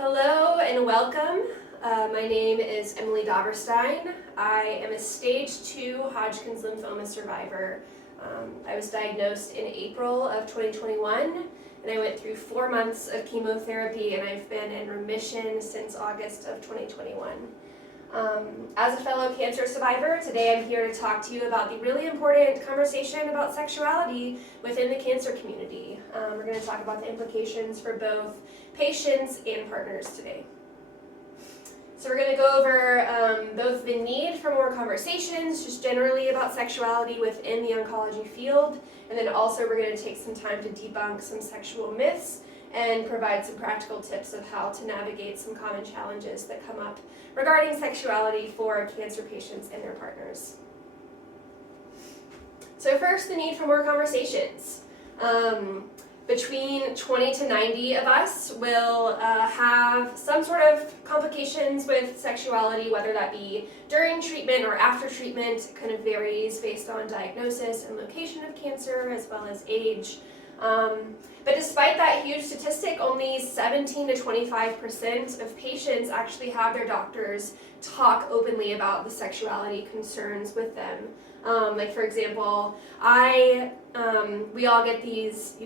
Hello and welcome. My name is Emily Doberstein. I am a stage 2 Hodgkin's lymphoma survivor. I was diagnosed in April of 2021 and I went through 4 months of chemotherapy and I've been in remission since August of 2021. As a fellow cancer survivor, today I'm here to talk to you about the really important conversation about sexuality within the cancer community. We're going to talk about the implications for both patients and partners today. So we're going to go over both the need for more conversations, just generally about sexuality within the oncology field, and then also we're going to take some time to debunk some sexual myths and provide some practical tips of how to navigate some common challenges that come up regarding sexuality for cancer patients and their partners. So first, the need for more conversations. Between 20 to 90 of us will have some sort of complications with sexuality, whether that be during treatment or after treatment. It kind of varies based on diagnosis and location of cancer as well as age. But despite that huge statistic, only 17 to 25% of patients actually have their doctors talk openly about the sexuality concerns with them. Like for example, we all get these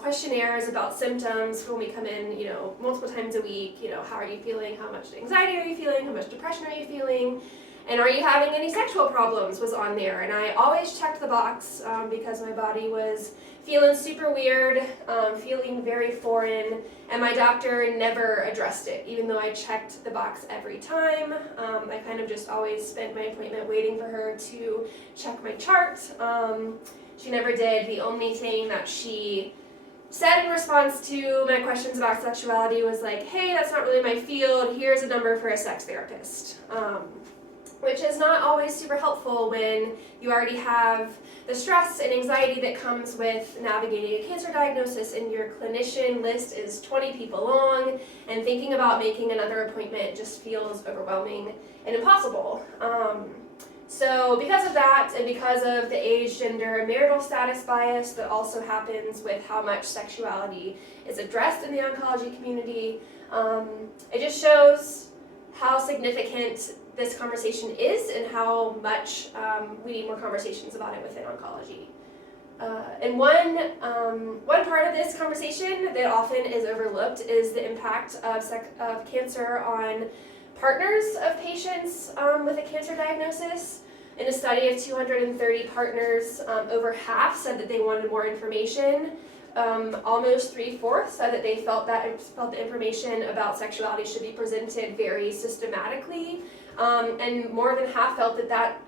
questionnaires about symptoms when we come in, multiple times a week. How are you feeling? How much anxiety are you feeling? How much depression are you feeling? And are you having any sexual problems was on there. And I always checked the box because my body was feeling super weird, feeling very foreign, and my doctor never addressed it, even though I checked the box every time. I kind of just always spent my appointment waiting for her to check my chart. She never did. The only thing that she said in response to my questions about sexuality was like, hey, that's not really my field, here's a number for a sex therapist. Which is not always super helpful when you already have the stress and anxiety that comes with navigating a cancer diagnosis and your clinician list is 20 people long, and thinking about making another appointment just feels overwhelming and impossible. So because of that, and because of the age, gender, and marital status bias that also happens with how much sexuality is addressed in the oncology community, it just shows how significant this conversation is and how much we need more conversations about it within oncology. And one part of this conversation that often is overlooked is the impact of cancer on partners of patients with a cancer diagnosis. In a study of 230 partners, over half said that they wanted more information. Almost 3/4 said that they felt the information about sexuality should be presented very systematically, and more than half felt that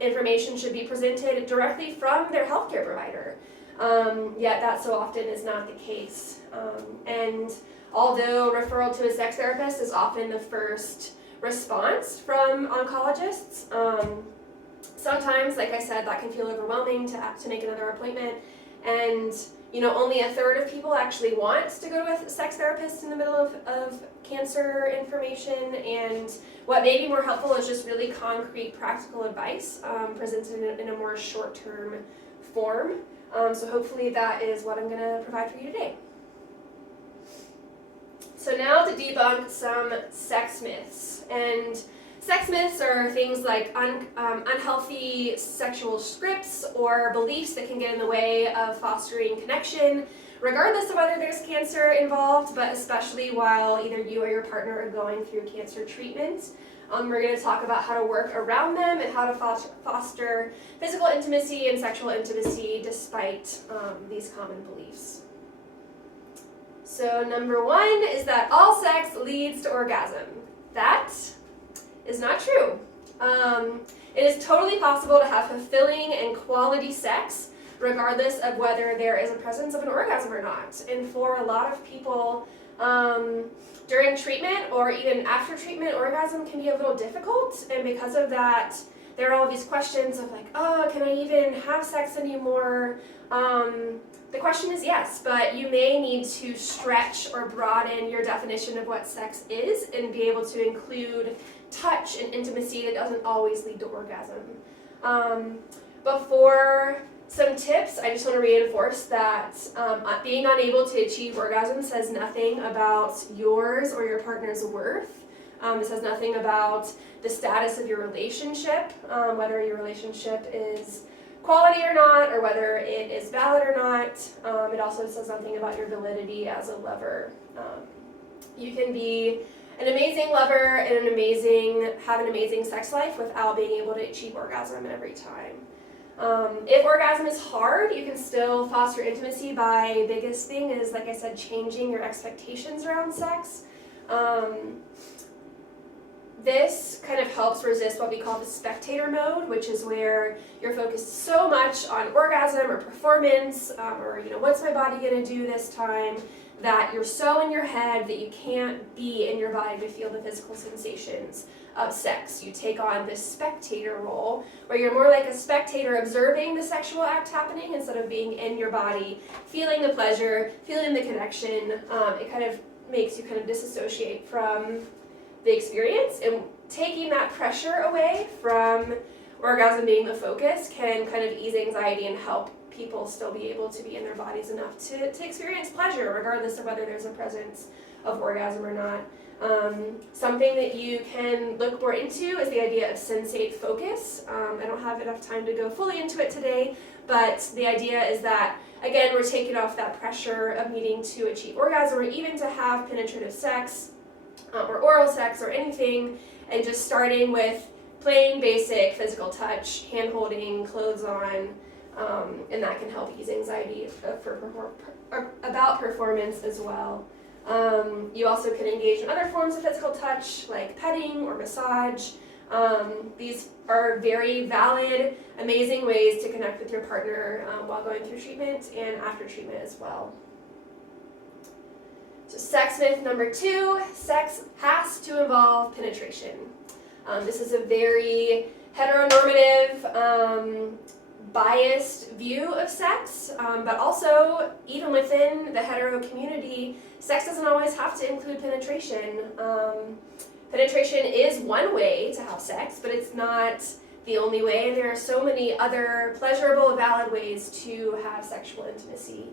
information should be presented directly from their healthcare provider. Yet that so often is not the case. And although referral to a sex therapist is often the first response from oncologists, sometimes, like I said, that can feel overwhelming to make another appointment. And only a third of people actually want to go with a sex therapist in the middle of cancer information, and what may be more helpful is just really concrete practical advice presented in a more short-term form. So hopefully that is what I'm going to provide for you today. So now to debunk some sex myths. And sex myths are things like unhealthy sexual scripts or beliefs that can get in the way of fostering connection, regardless of whether there's cancer involved, but especially while either you or your partner are going through cancer treatment. We're going to talk about how to work around them and how to foster physical intimacy and sexual intimacy despite these common beliefs. So number 1 is that all sex leads to orgasm. That is not true. It is totally possible to have fulfilling and quality sex regardless of whether there is a presence of an orgasm or not. And for a lot of people, during treatment or even after treatment, orgasm can be a little difficult, and because of that, there are all these questions of like, oh, can I even have sex anymore? The question is yes, but you may need to stretch or broaden your definition of what sex is and be able to include touch and intimacy that doesn't always lead to orgasm. Before some tips, I just want to reinforce that being unable to achieve orgasm says nothing about yours or your partner's worth. It says nothing about the status of your relationship, whether your relationship is quality or not, or whether it is valid or not. It also says something about your validity as a lover. You can be an amazing lover and have an amazing sex life without being able to achieve orgasm every time. If orgasm is hard, you can still foster intimacy by, biggest thing is, like I said, changing your expectations around sex. This kind of helps resist what we call the spectator mode, which is where you're focused so much on orgasm or performance, or what's my body gonna do this time, that you're so in your head that you can't be in your body to feel the physical sensations of sex. You take on this spectator role, where you're more like a spectator observing the sexual act happening instead of being in your body, feeling the pleasure, feeling the connection. It kind of makes you kind of disassociate from the experience, and taking that pressure away from orgasm being the focus can kind of ease anxiety and help people still be able to be in their bodies enough to experience pleasure, regardless of whether there's a presence of orgasm or not. Something that you can look more into is the idea of sensate focus. I don't have enough time to go fully into it today, but the idea is that, again, we're taking off that pressure of needing to achieve orgasm or even to have penetrative sex, or oral sex or anything, and just starting with plain basic physical touch, hand holding, clothes on, and that can help ease anxiety about performance as well. You also can engage in other forms of physical touch like petting or massage. These are very valid, amazing ways to connect with your partner while going through treatment and after treatment as well. So sex myth number 2, sex has to involve penetration. This is a very heteronormative, biased view of sex, but also even within the hetero community, sex doesn't always have to include penetration. Penetration is one way to have sex, but it's not the only way, and there are so many other pleasurable, valid ways to have sexual intimacy.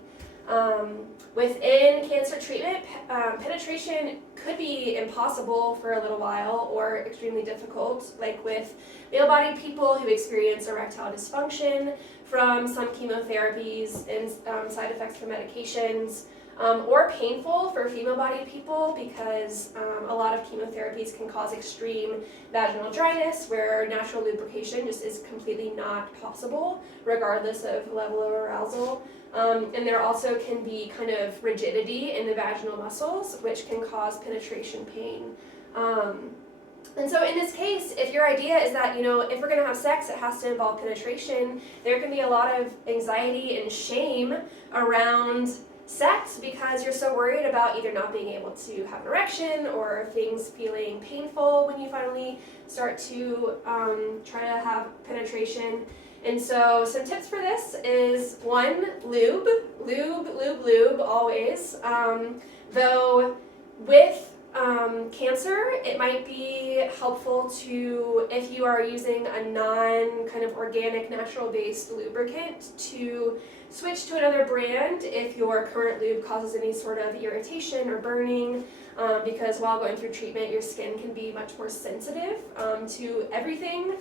Within cancer treatment, penetration could be impossible for a little while or extremely difficult, like with male-bodied people who experience erectile dysfunction from some chemotherapies and side effects from medications, or painful for female-bodied people because a lot of chemotherapies can cause extreme vaginal dryness where natural lubrication just is completely not possible regardless of level of arousal. And there also can be kind of rigidity in the vaginal muscles, which can cause penetration pain. And so in this case, if your idea is that, if we're going to have sex, it has to involve penetration, there can be a lot of anxiety and shame around sex because you're so worried about either not being able to have an erection or things feeling painful when you finally start to try to have penetration. And so some tips for this is 1, lube, always. Though with cancer, it might be helpful to, if you are using a non-kind of organic, natural-based lubricant, to switch to another brand if your current lube causes any sort of irritation or burning, because while going through treatment, your skin can be much more sensitive to everything,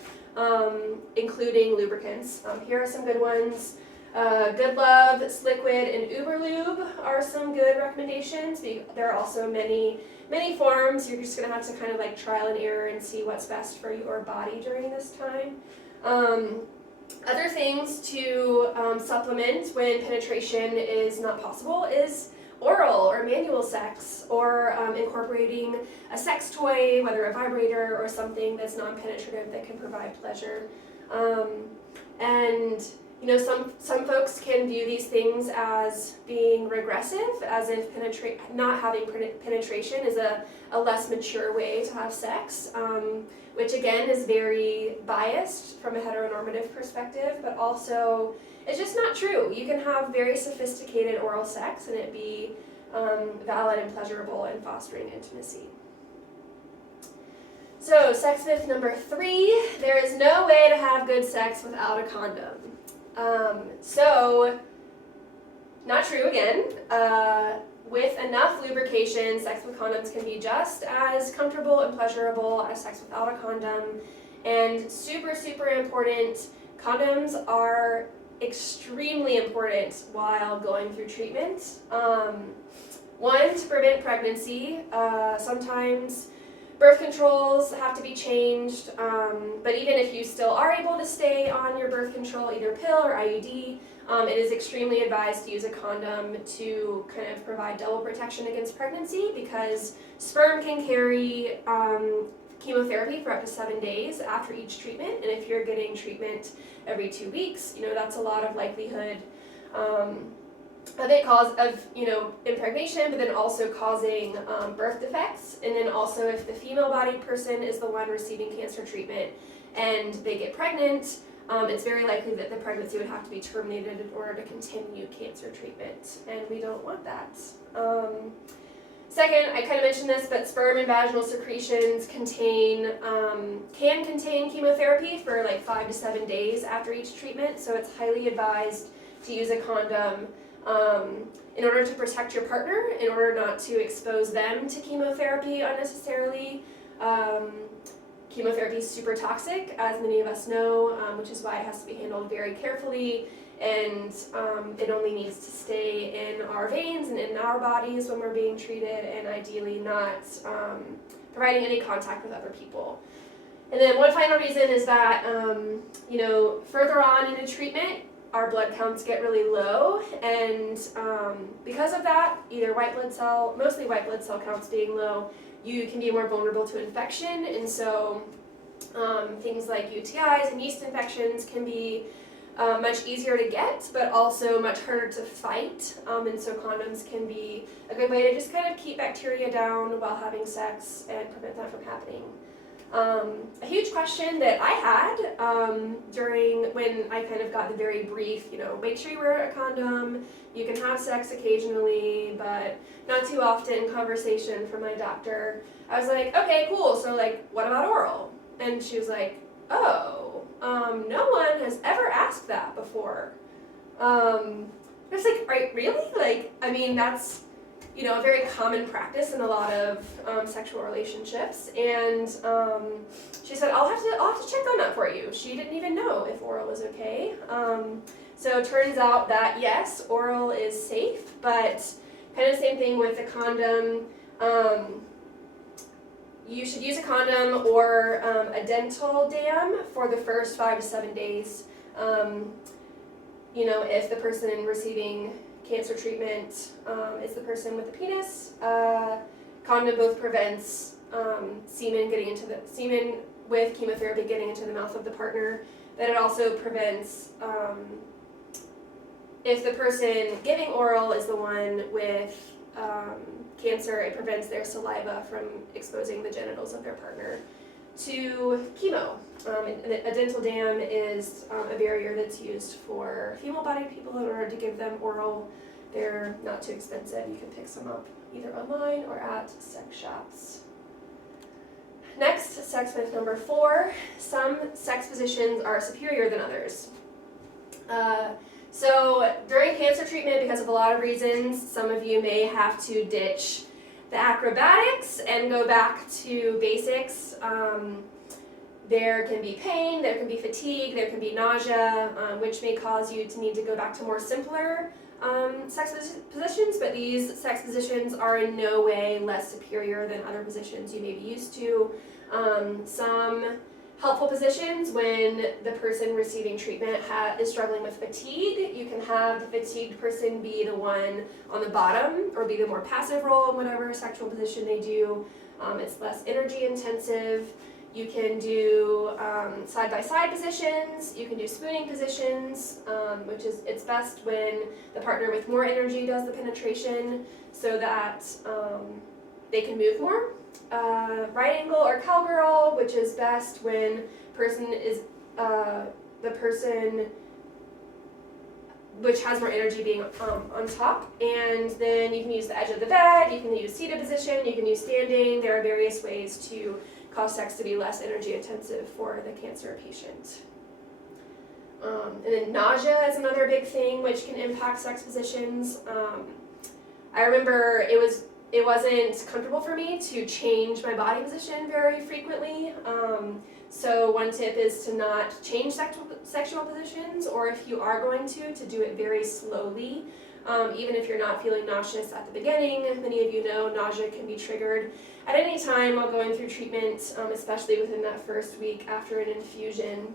including lubricants. Here are some good ones. Good Love, Sliquid, and Uber Lube are some good recommendations. There are also many forms. You're just going to have to kind of like trial and error and see what's best for your body during this time. Other things to supplement when penetration is not possible is oral or manual sex, or incorporating a sex toy, whether a vibrator or something that's non-penetrative that can provide pleasure. And some folks can view these things as being regressive, as if not having penetration is a less mature way to have sex, which again is very biased from a heteronormative perspective, but also it's just not true. You can have very sophisticated oral sex and it be valid and pleasurable and fostering intimacy. So sex myth number 3, there is no way to have good sex without a condom. So, not true again. With enough lubrication, sex with condoms can be just as comfortable and pleasurable as sex without a condom. And super, super important, condoms are extremely important while going through treatment. One, to prevent pregnancy. Sometimes birth controls have to be changed, but even if you still are able to stay on your birth control, either pill or IUD, it is extremely advised to use a condom to kind of provide double protection against pregnancy, because sperm can carry chemotherapy for up to 7 days after each treatment, and if you're getting treatment every 2 weeks, that's a lot of likelihood of it impregnation, but then also causing birth defects. And then also, if the female-bodied person is the one receiving cancer treatment and they get pregnant, it's very likely that the pregnancy would have to be terminated in order to continue cancer treatment, and we don't want that. Second, I kind of mentioned this, but sperm and vaginal secretions can contain chemotherapy for like 5 to 7 days after each treatment, so it's highly advised to use a condom in order to protect your partner, in order not to expose them to chemotherapy unnecessarily. Chemotherapy is super toxic, as many of us know, which is why it has to be handled very carefully, and it only needs to stay in our veins and in our bodies when we're being treated, and ideally not providing any contact with other people. And then one final reason is that, further on into treatment, our blood counts get really low, and because of that, mostly white blood cell counts being low, you can be more vulnerable to infection, and so things like UTIs and yeast infections can be much easier to get, but also much harder to fight, and so condoms can be a good way to just kind of keep bacteria down while having sex and prevent that from happening. A huge question that I had during when I kind of got the very brief, make sure you wear a condom, you can have sex occasionally, but not too often conversation from my doctor. I was like, okay, cool, so like, what about oral? And she was like, oh, no one has ever asked that before. I was like, right, really? Like, I mean, that's a very common practice in a lot of sexual relationships, and she said, I'll have to check on that for you. She didn't even know if oral was okay. So it turns out that yes, oral is safe, but kind of the same thing with the condom. You should use a condom or a dental dam for the first 5 to 7 days. If the person receiving cancer treatment is the person with the penis, condom both prevents semen with chemotherapy getting into the mouth of the partner. Then it also prevents, if the person giving oral is the one with cancer, it prevents their saliva from exposing the genitals of their partner to chemo. A dental dam is a barrier that's used for female-bodied people in order to give them oral. They're not too expensive. You can pick some up either online or at sex shops. Next, sex myth number 4. Some sex positions are superior than others. So during cancer treatment, because of a lot of reasons, some of you may have to ditch the acrobatics and go back to basics. There can be pain, there can be fatigue, there can be nausea, which may cause you to need to go back to more simpler sex positions, but these sex positions are in no way less superior than other positions you may be used to. Some helpful positions, when the person receiving treatment is struggling with fatigue, you can have the fatigued person be the one on the bottom or be the more passive role in whatever sexual position they do. It's less energy intensive. You can do side-by-side positions, you can do spooning positions, it's best when the partner with more energy does the penetration so that they can move more. Right angle or cowgirl, which is best when the person which has more energy being on top. And then you can use the edge of the bed, you can use seated position, you can use standing. There are various ways to cause sex to be less energy intensive for the cancer patient. And then nausea is another big thing which can impact sex positions. I remember it wasn't comfortable for me to change my body position very frequently. So one tip is to not change sexual positions, or if you are going to do it very slowly. Even if you're not feeling nauseous at the beginning. Many of you know nausea can be triggered at any time while going through treatment, especially within that first week after an infusion.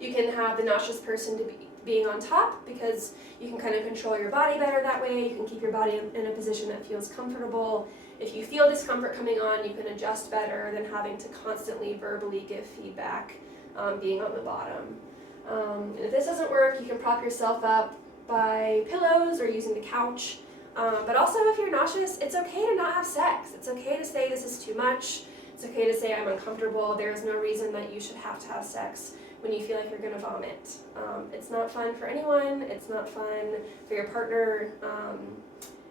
You can have the nauseous person being on top, because you can kind of control your body better that way. You can keep your body in a position that feels comfortable. If you feel discomfort coming on, you can adjust better than having to constantly verbally give feedback being on the bottom. And if this doesn't work, you can prop yourself up by pillows or using the couch. But also, if you're nauseous, it's okay to not have sex. It's okay to say this is too much. It's okay to say I'm uncomfortable. There's no reason that you should have to have sex when you feel like you're going to vomit. It's not fun for anyone. It's not fun for your partner.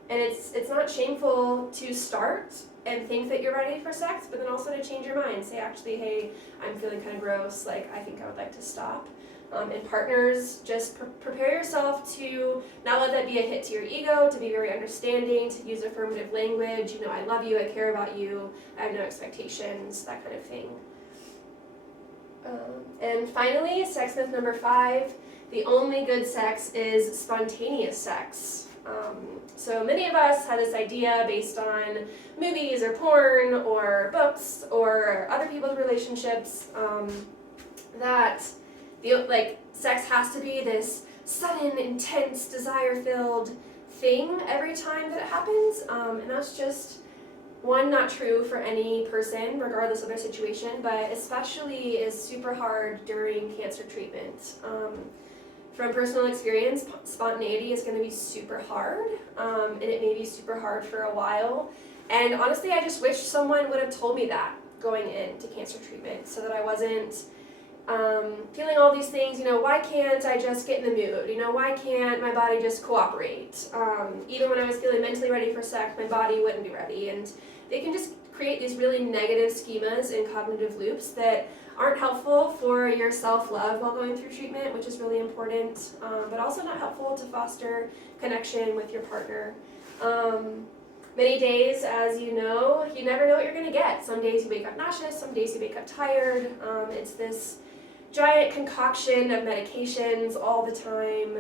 And it's not shameful to start and think that you're ready for sex, but then also to change your mind. Say, actually, hey, I'm feeling kind of gross. Like, I think I would like to stop. And partners, just prepare yourself to not let that be a hit to your ego, to be very understanding, to use affirmative language. You know, I love you, I care about you, I have no expectations, that kind of thing. And finally, sex myth number 5, the only good sex is spontaneous sex. So many of us have this idea based on movies or porn or books or other people's relationships that sex has to be this sudden, intense, desire-filled thing every time that it happens, and that's just, one, not true for any person, regardless of their situation, but especially is super hard during cancer treatment. From personal experience, spontaneity is going to be super hard, and it may be super hard for a while, and honestly, I just wish someone would have told me that going into cancer treatment, so that I wasn't feeling all these things. You know, why can't I just get in the mood? You know, why can't my body just cooperate? Even when I was feeling mentally ready for sex, my body wouldn't be ready. And they can just create these really negative schemas and cognitive loops that aren't helpful for your self-love while going through treatment, which is really important, but also not helpful to foster connection with your partner. Many days, as you know, you never know what you're going to get. Some days you wake up nauseous, some days you wake up tired. It's this giant concoction of medications all the time.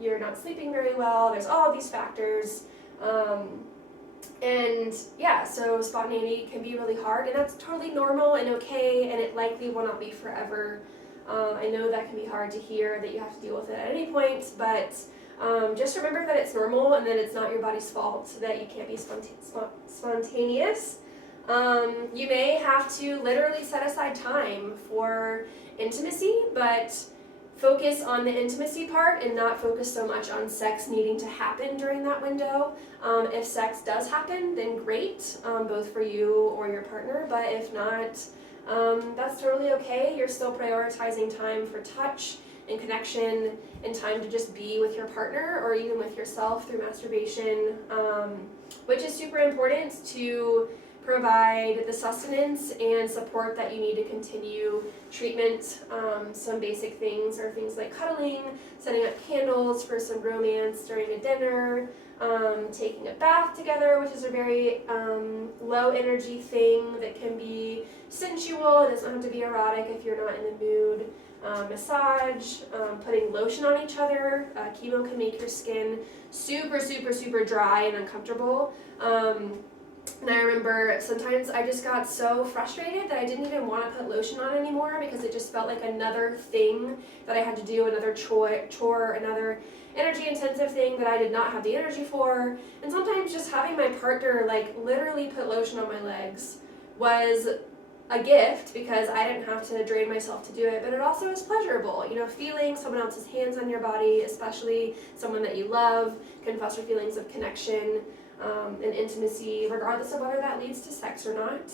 You're not sleeping very well. There's all of these factors. And yeah, so spontaneity can be really hard, and that's totally normal and okay, and it likely will not be forever. I know that can be hard to hear, that you have to deal with it at any point, but just remember that it's normal and that it's not your body's fault that you can't be spontaneous. You may have to literally set aside time for intimacy, but focus on the intimacy part and not focus so much on sex needing to happen during that window. If sex does happen, then great, both for you or your partner, but if not, that's totally okay. You're still prioritizing time for touch and connection and time to just be with your partner or even with yourself through masturbation, which is super important to provide the sustenance and support that you need to continue treatment. Some basic things are things like cuddling, setting up candles for some romance during a dinner, taking a bath together, which is a very low energy thing that can be sensual. It doesn't have to be erotic if you're not in the mood. Massage, putting lotion on each other. Chemo can make your skin super, super, super dry and uncomfortable. And I remember sometimes I just got so frustrated that I didn't even want to put lotion on anymore because it just felt like another thing that I had to do, another chore, another energy-intensive thing that I did not have the energy for. And sometimes just having my partner like literally put lotion on my legs was a gift because I didn't have to drain myself to do it, but it also is pleasurable. You know, feeling someone else's hands on your body, especially someone that you love, can foster feelings of connection and intimacy, regardless of whether that leads to sex or not.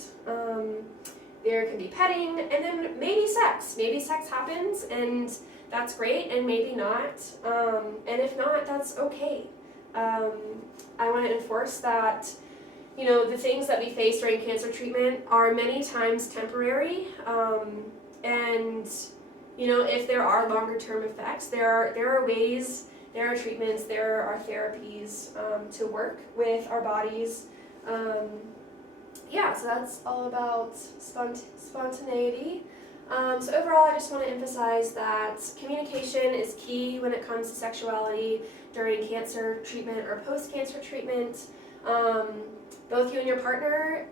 There can be petting, and then maybe sex. Maybe sex happens, and that's great, and maybe not. And if not, that's okay. I want to enforce that, you know, the things that we face during cancer treatment are many times temporary, and if there are longer term effects, there are ways, there are treatments, there are therapies to work with our bodies. So that's all about spontaneity. So overall, I just want to emphasize that communication is key when it comes to sexuality during cancer treatment or post-cancer treatment. Both you and your partner,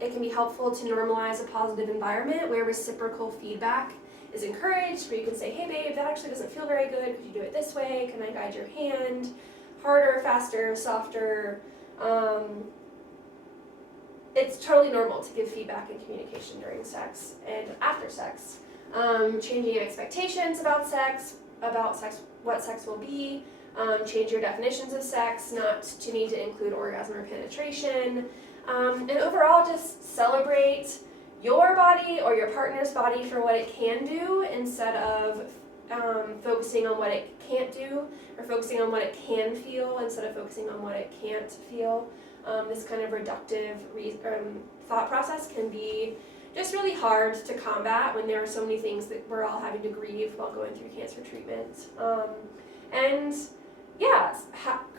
it can be helpful to normalize a positive environment where reciprocal feedback is encouraged, where you can say, hey babe, that actually doesn't feel very good, could you do it this way, can I guide your hand, harder, faster, softer. It's totally normal to give feedback and communication during sex and after sex. Changing expectations about sex, what sex will be, change your definitions of sex, not to need to include orgasm or penetration, and overall just celebrate your body or your partner's body for what it can do instead of focusing on what it can't do, or focusing on what it can feel instead of focusing on what it can't feel. This kind of reductive thought process can be just really hard to combat when there are so many things that we're all having to grieve while going through cancer treatment.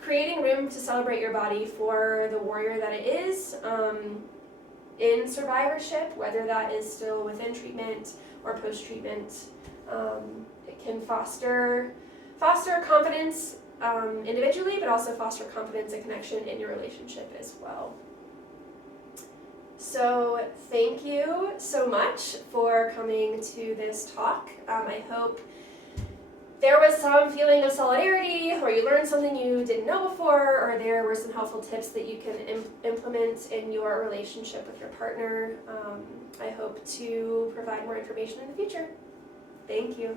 Creating room to celebrate your body for the warrior that it is in survivorship, whether that is still within treatment or post-treatment. It can foster confidence individually, but also foster confidence and connection in your relationship as well. So thank you so much for coming to this talk. I hope there was some feeling of solidarity, or you learned something you didn't know before, or there were some helpful tips that you can implement in your relationship with your partner. I hope to provide more information in the future. Thank you.